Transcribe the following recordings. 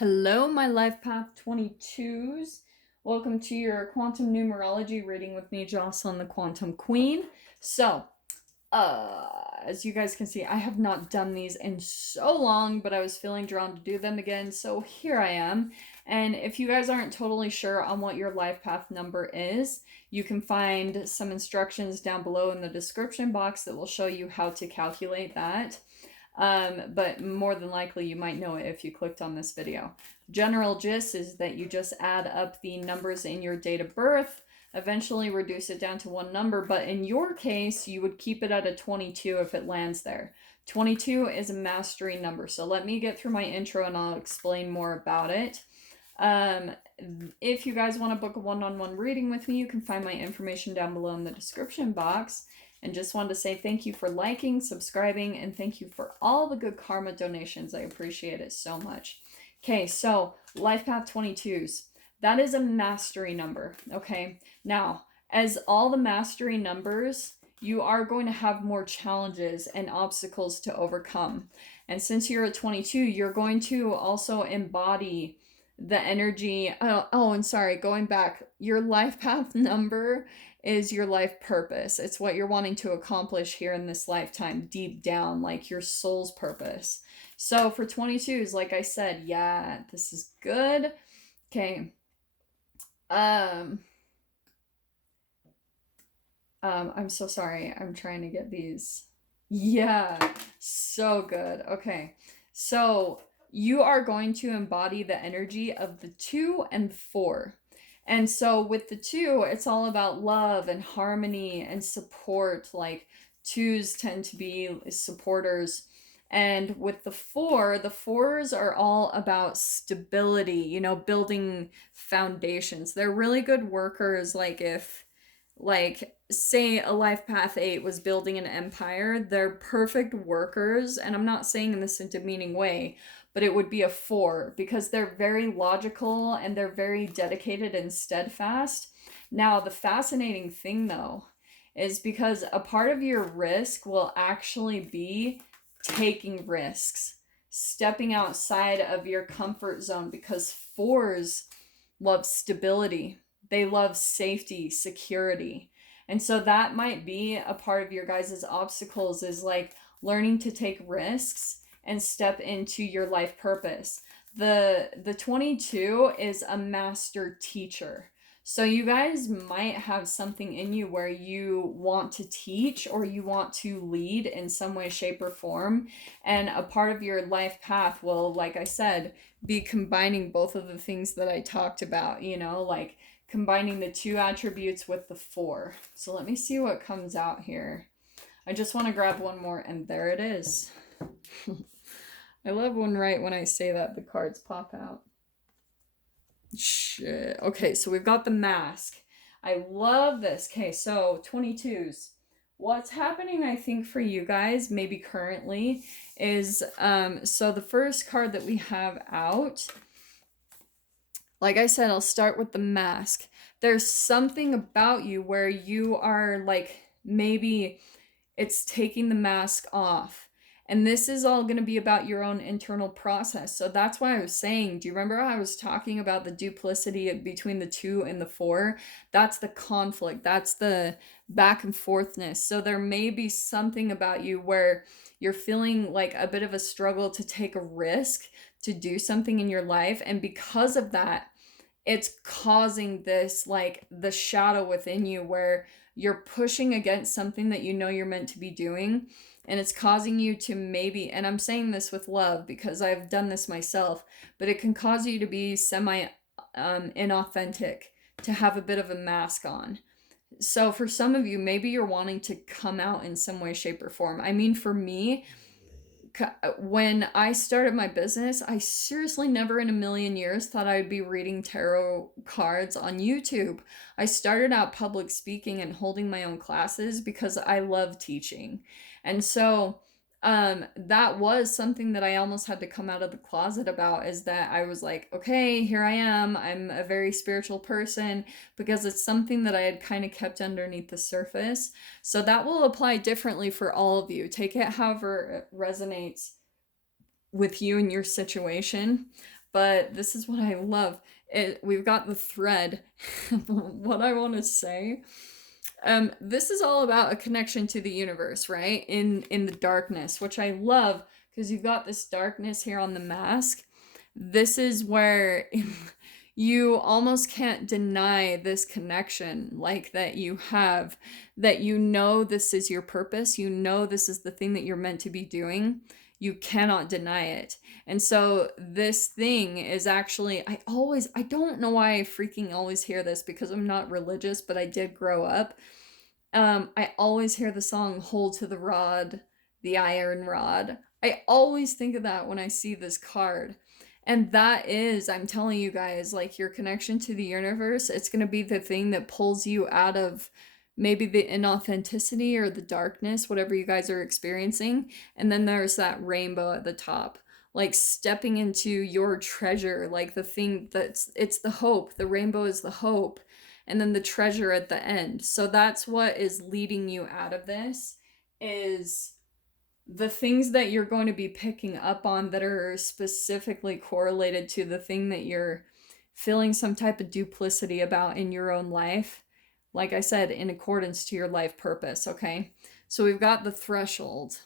Hello, my Life Path 22s. Welcome to your quantum numerology reading with me, Jocelyn, the Quantum Queen. So, as you guys can see, I have not done these in so long, but I was feeling drawn to do them again, so here I am. And if you guys aren't totally sure on what your life path number is, you can find some instructions down below in the description box that will show you how to calculate that. But more than likely you might know it if you clicked on this video. General gist is that you just add up the numbers in your date of birth, eventually reduce it down to one number, but in your case, you would keep it at a 22 if it lands there. 22 is a mastery number, so let me get through my intro and I'll explain more about it. If you guys want to book a one-on-one reading with me, you can find my information down below in the description box. And just wanted to say thank you for liking, subscribing, and thank you for all the good karma donations. I appreciate it so much. Okay, so Life Path 22s. That is a mastery number, okay? Now, as all the mastery numbers, you are going to have more challenges and obstacles to overcome. And since you're a 22, you're going to also embody the energy. And sorry, going back, your life path number is your life purpose. It's what you're wanting to accomplish here in this lifetime, deep down, like your soul's purpose. So for 22s, like I said, yeah, this is good. Okay. I'm so sorry. I'm trying to get these. Yeah, so good. Okay. So you are going to embody the energy of the 2 and 4. And so with the 2, it's all about love and harmony and support. Like 2s tend to be supporters. And with the 4, the 4s are all about stability, building foundations. They're really good workers. Like say a life path 8 was building an empire, they're perfect workers. And I'm not saying this in a demeaning way, but it would be a 4 because they're very logical and they're very dedicated and steadfast. Now, the fascinating thing though is because a part of your risk will actually be taking risks, stepping outside of your comfort zone, because 4s love stability. They love safety, security. And so that might be a part of your guys' obstacles, is like learning to take risks and step into your life purpose. The 22 is a master teacher. So you guys might have something in you where you want to teach or you want to lead in some way, shape, or form. And a part of your life path will, like I said, be combining both of the things that I talked about, like combining the 2 attributes with the 4. So let me see what comes out here. I just want to grab one more, and there it is. I love when I say that, the cards pop out. Shit. Okay, so we've got the mask. I love this. Okay, so 22s. What's happening, I think, for you guys, maybe currently, is so the first card that we have out, like I said, I'll start with the mask. There's something about you where you are like, maybe it's taking the mask off. And this is all going to be about your own internal process. So that's why I was saying, do you remember how I was talking about the duplicity between the 2 and the 4? That's the conflict. That's the back and forthness. So there may be something about you where you're feeling like a bit of a struggle to take a risk, to do something in your life. And because of that, it's causing this, like the shadow within you where you're pushing against something that you're meant to be doing. And it's causing you to maybe, and I'm saying this with love because I've done this myself, but it can cause you to be inauthentic, to have a bit of a mask on. So for some of you, maybe you're wanting to come out in some way, shape, or form. I mean, for me, when I started my business, I seriously never in a million years thought I'd be reading tarot cards on YouTube. I started out public speaking and holding my own classes because I love teaching. And so that was something that I almost had to come out of the closet about, is that I was like, okay, here I am. I'm a very spiritual person, because it's something that I had kind of kept underneath the surface. So that will apply differently for all of you. Take it however it resonates with you and your situation. but this is what I love. We've got the thread. What I want to say, this is all about a connection to the universe, right? In the darkness, which I love because you've got this darkness here on the mask. This is where you almost can't deny this connection, like that you have, that you know this is your purpose, you know this is the thing that you're meant to be doing. You cannot deny it. And so this thing is actually, I don't know why I freaking always hear this because I'm not religious, but I did grow up. I always hear the song Hold to the Rod, the Iron Rod. I always think of that when I see this card. And that is, I'm telling you guys, like your connection to the universe, it's going to be the thing that pulls you out of maybe the inauthenticity or the darkness, whatever you guys are experiencing. And then there's that rainbow at the top, like stepping into your treasure, like the thing it's the hope. The rainbow is the hope, and then the treasure at the end. So that's what is leading you out of this, is the things that you're going to be picking up on that are specifically correlated to the thing that you're feeling some type of duplicity about in your own life. Like I said, in accordance to your life purpose, okay? So we've got the threshold.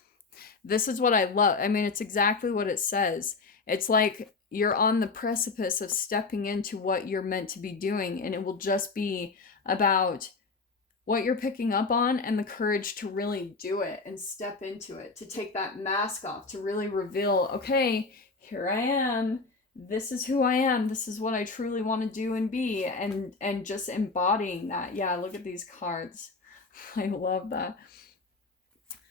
This is what I love. I mean, it's exactly what it says. It's like you're on the precipice of stepping into what you're meant to be doing, and it will just be about what you're picking up on and the courage to really do it and step into it, to take that mask off, to really reveal, okay, here I am. This is who I am. This is what I truly want to do and be, and just embodying that. Yeah, look at these cards. I love that.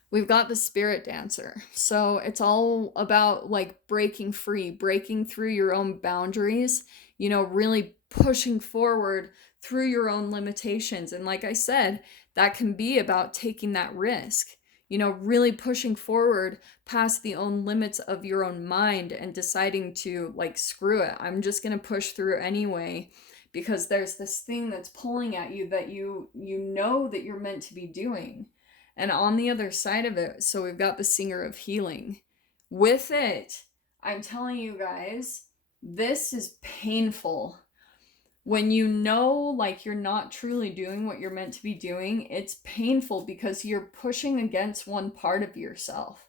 We've got the spirit dancer. So it's all about like breaking free, breaking through your own boundaries, you know, really pushing forward through your own limitations. And like I said, that can be about taking that risk, you know, really pushing forward past the own limits of your own mind and deciding to like, screw it. I'm just going to push through anyway, because there's this thing that's pulling at you that you know that you're meant to be doing. And on the other side of it, so we've got the singer of healing. With it, I'm telling you guys, this is painful. When you know, like, you're not truly doing what you're meant to be doing, it's painful because you're pushing against one part of yourself.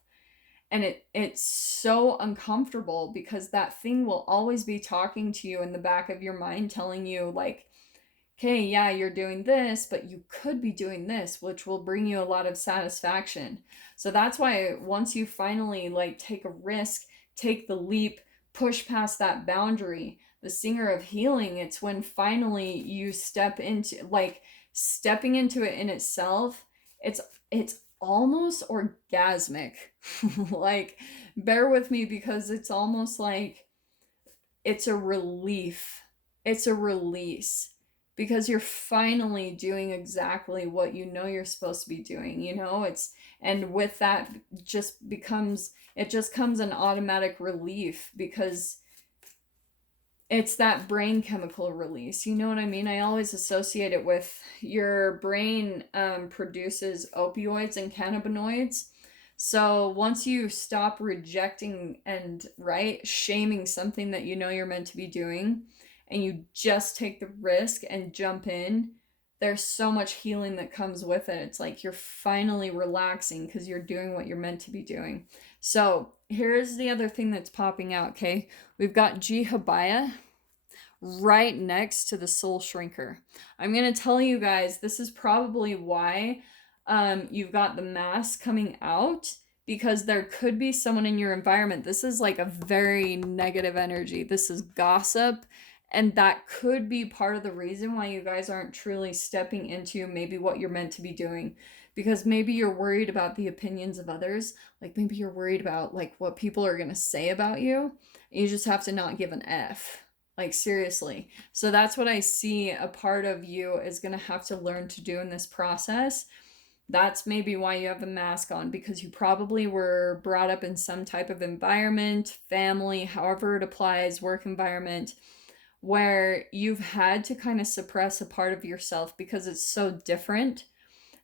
And it's so uncomfortable because that thing will always be talking to you in the back of your mind, telling you, like, okay, yeah, you're doing this, but you could be doing this, which will bring you a lot of satisfaction. So that's why once you finally like take a risk, take the leap, push past that boundary, the singer of healing, it's when finally you step into, like, stepping into it in itself, it's almost orgasmic. Like, bear with me because it's almost like it's a relief. It's a release because you're finally doing exactly what you know you're supposed to be doing, you know? It's, and with that just becomes, it just comes an automatic relief because it's that brain chemical release. You know what I mean? I always associate it with your brain produces opioids and cannabinoids. So once you stop rejecting and, right, shaming something that you know you're meant to be doing, and you just take the risk and jump in, there's so much healing that comes with it. It's like you're finally relaxing because you're doing what you're meant to be doing. So here's the other thing that's popping out, okay? We've got Jehabiah right next to the Soul Shrinker. I'm going to tell you guys, this is probably why you've got the mask coming out, because there could be someone in your environment. This is like a very negative energy. This is gossip. And that could be part of the reason why you guys aren't truly stepping into maybe what you're meant to be doing. Because maybe you're worried about the opinions of others. Like maybe you're worried about like what people are going to say about you. And you just have to not give an F. Like seriously. So that's what I see a part of you is going to have to learn to do in this process. That's maybe why you have a mask on, because you probably were brought up in some type of environment, family, however it applies, work environment, where you've had to kind of suppress a part of yourself because it's so different.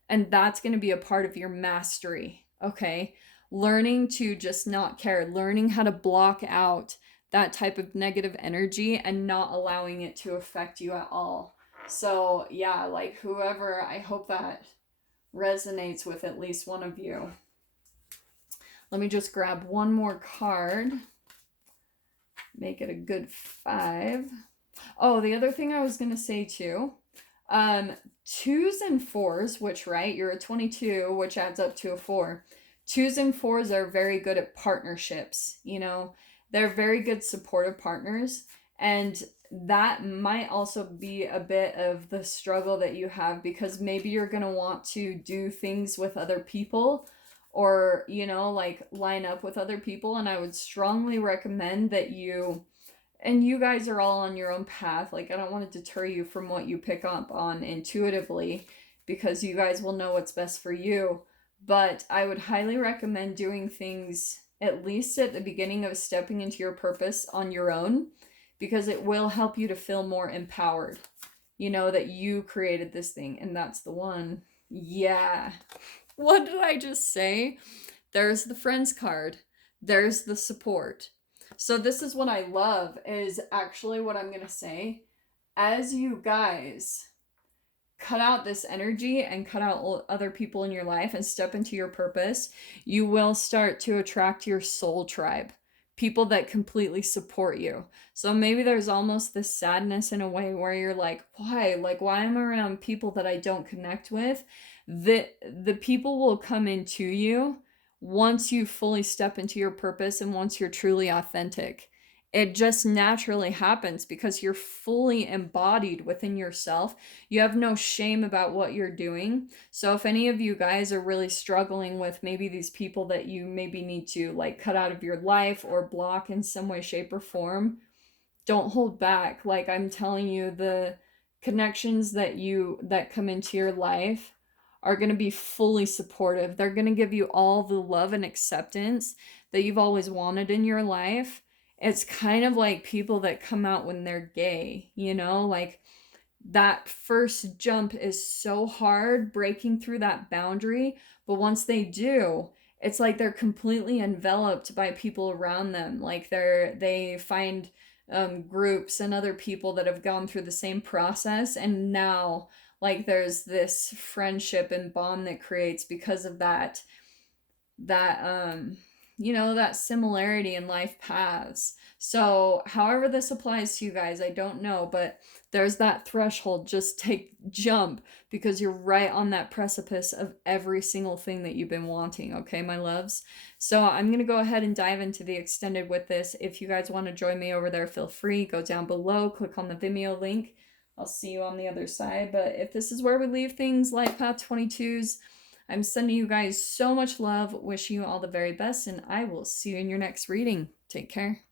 And that's going to be a part of your mastery, okay? Learning to just not care, learning how to block out that type of negative energy and not allowing it to affect you at all. So yeah, like whoever, I hope that resonates with at least one of you. Let me just grab one more card. Make it a good 5. Oh, the other thing I was going to say too, 2s and 4s, which, right, you're a 22, which adds up to a 4. 2s and 4s are very good at partnerships, you know, they're very good supportive partners. And that might also be a bit of the struggle that you have, because maybe you're going to want to do things with other people, or, you know, like line up with other people. And I would strongly recommend that you, and you guys are all on your own path. Like, I don't want to deter you from what you pick up on intuitively, because you guys will know what's best for you. But I would highly recommend doing things at least at the beginning of stepping into your purpose on your own, because it will help you to feel more empowered. You know that you created this thing, and that's the one. Yeah. What did I just say? There's the friends card. There's the support. So this is what I love, is actually what I'm going to say. As you guys cut out this energy and cut out other people in your life and step into your purpose, you will start to attract your soul tribe. People that completely support you. So maybe there's almost this sadness in a way where you're like, why? Like, why am I around people that I don't connect with? The people will come into you once you fully step into your purpose and once you're truly authentic. It just naturally happens because you're fully embodied within yourself. You have no shame about what you're doing. So if any of you guys are really struggling with maybe these people that you maybe need to like cut out of your life or block in some way, shape, or form, don't hold back. Like, I'm telling you, the connections that come into your life are going to be fully supportive. They're going to give you all the love and acceptance that you've always wanted in your life. It's kind of like people that come out when they're gay, you know, like that first jump is so hard breaking through that boundary, but once they do, it's like they're completely enveloped by people around them. Like they find groups and other people that have gone through the same process, and now like there's this friendship and bond that creates because of that you know, that similarity in life paths. So however this applies to you guys, I don't know, but there's that threshold. Just jump, because you're right on that precipice of every single thing that you've been wanting. Okay, my loves. So I'm going to go ahead and dive into the extended with this. If you guys want to join me over there, feel free. Go down below, click on the Vimeo link. I'll see you on the other side. But if this is where we leave things, Life Path 22s, I'm sending you guys so much love, wishing you all the very best, and I will see you in your next reading. Take care.